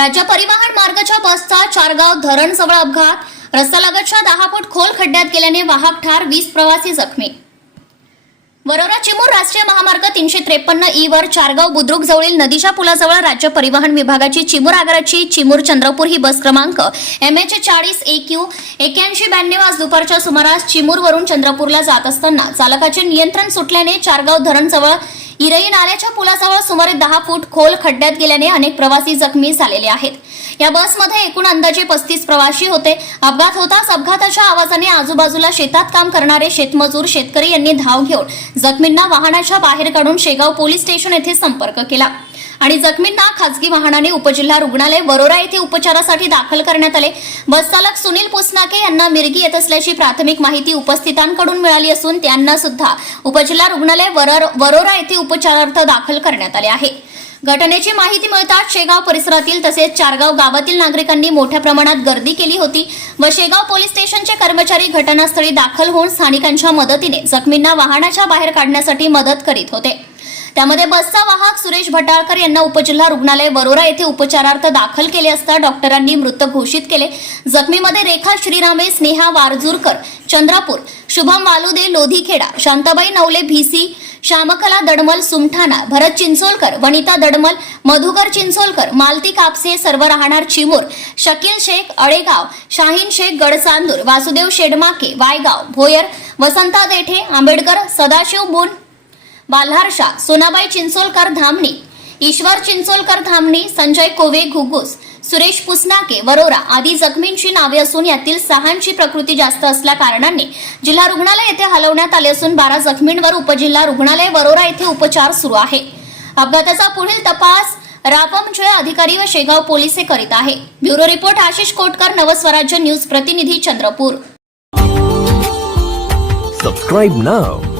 राज्य परिवहन मार्गाच्या बसचा चारगाव धरण जवळ अपघात. रस्त्यालगतच्या दहा फूट खोल खड्ड्यात गेल्याने वाहक ठार वीस प्रवासी जखमी. वरोरा चिमूर राष्ट्रीय महामार्ग तीनशे त्रेपन्न ई वर चारगाव बुद्रुक जवळील नदीच्या पुलाजवळ राज्य परिवहन विभागाची चिमूर आगाराची चिमूर चंद्रपूर ही बस क्रमांक एम एच चाळीस ए क्यू एक्याऐंशी ब्याण्णव आज दुपारच्या सुमारास चिमूरवरून चंद्रपूरला जात असताना चालकाचे नियंत्रण सुटल्याने चारगाव धरणजवळ इरई नाल्याच्या पुलाजवळ सुमारे दहा फूट खोल खड्ड्यात गेल्याने अनेक प्रवासी जखमी झालेले आहेत. या बसमध्ये एकूण अंदाजे पस्तीस प्रवासी होते. अपघात होताच अपघाताच्या आवाजाने आजूबाजूला शेतात काम करणारे शेतमजूर शेतकरी यांनी धाव घेऊन जखमींना वाहनाच्या बाहेर काढून शेगाव पोलीस स्टेशन येथे संपर्क केला. आणि जखमींना खासगी वाहनाने उपजिल्हा रुग्णालय वरोरा येथे उपचारासाठी दाखल करण्यात आले. बस चालक सुनील पुसनाके यांना मिरगी येत असल्याची प्राथमिक माहिती उपस्थितांकडून मिळाली असून त्यांना सुद्धा उपजिल्हा रुग्णालय वरोरा येथे उपचारार्थ दाखल करण्यात आले आहे. घटनेची माहिती मिळताच शेगाव परिसरातील तसेच चारगाव गावातील नागरिकांनी मोठ्या प्रमाणात गर्दी केली होती व शेगाव पोलीस स्टेशनचे कर्मचारी घटनास्थळी दाखल होऊन स्थानिकांच्या मदतीने जखमींना वाहनाच्या बाहेर काढण्यासाठी मदत करीत होते. त्यामध्ये बसचा वाहक सुरेश भटाळकर यांना उपजिल्हा रुग्णालय वरोरा येथे उपचारार्थ दाखल केले असता डॉक्टरांनी मृत घोषित केले. जखमीमध्ये रेखा श्रीरामे स्नेहा वारजूरकर चंद्रपूर शुभम वालुदे लोधीखेडा शांताबाई नवले भीसी श्यामकला दडमल सुमठाणा भरत चिंचोलकर वनिता दडमल मधुकर चिंचोलकर मालती कापसे सर्व राहणार चिमूर शकील शेख अळेगाव शाहीन शेख गडचांदूर वासुदेव शेडमाके वायगाव भोयर वसंता देठे आंबेडकर सदाशिव बुन बाल्हारशा सोनाबाई चिंचोलकर धामणी ईश्वर चिंचोलकर धामणी संजय कोवे घुगुस सुरेश पुसनाके वरोरा आदी जखमींची नावे असून यातील सहांची प्रकृती जास्त असल्या कारणाने जिल्हा रुग्णालय येथे हलवण्यात आले असून बारा जखमींवर उपजिल्हा रुग्णालय वरोरा येथे उपचार सुरू आहे. अपघाताचा पुढील तपास रापमचे अधिकारी व शेगाव पोलीस हे करीत आहे. Bureau report Ashish Kotkar Navswarajya news प्रतिनिधी चंद्रपूर. Subscribe नाव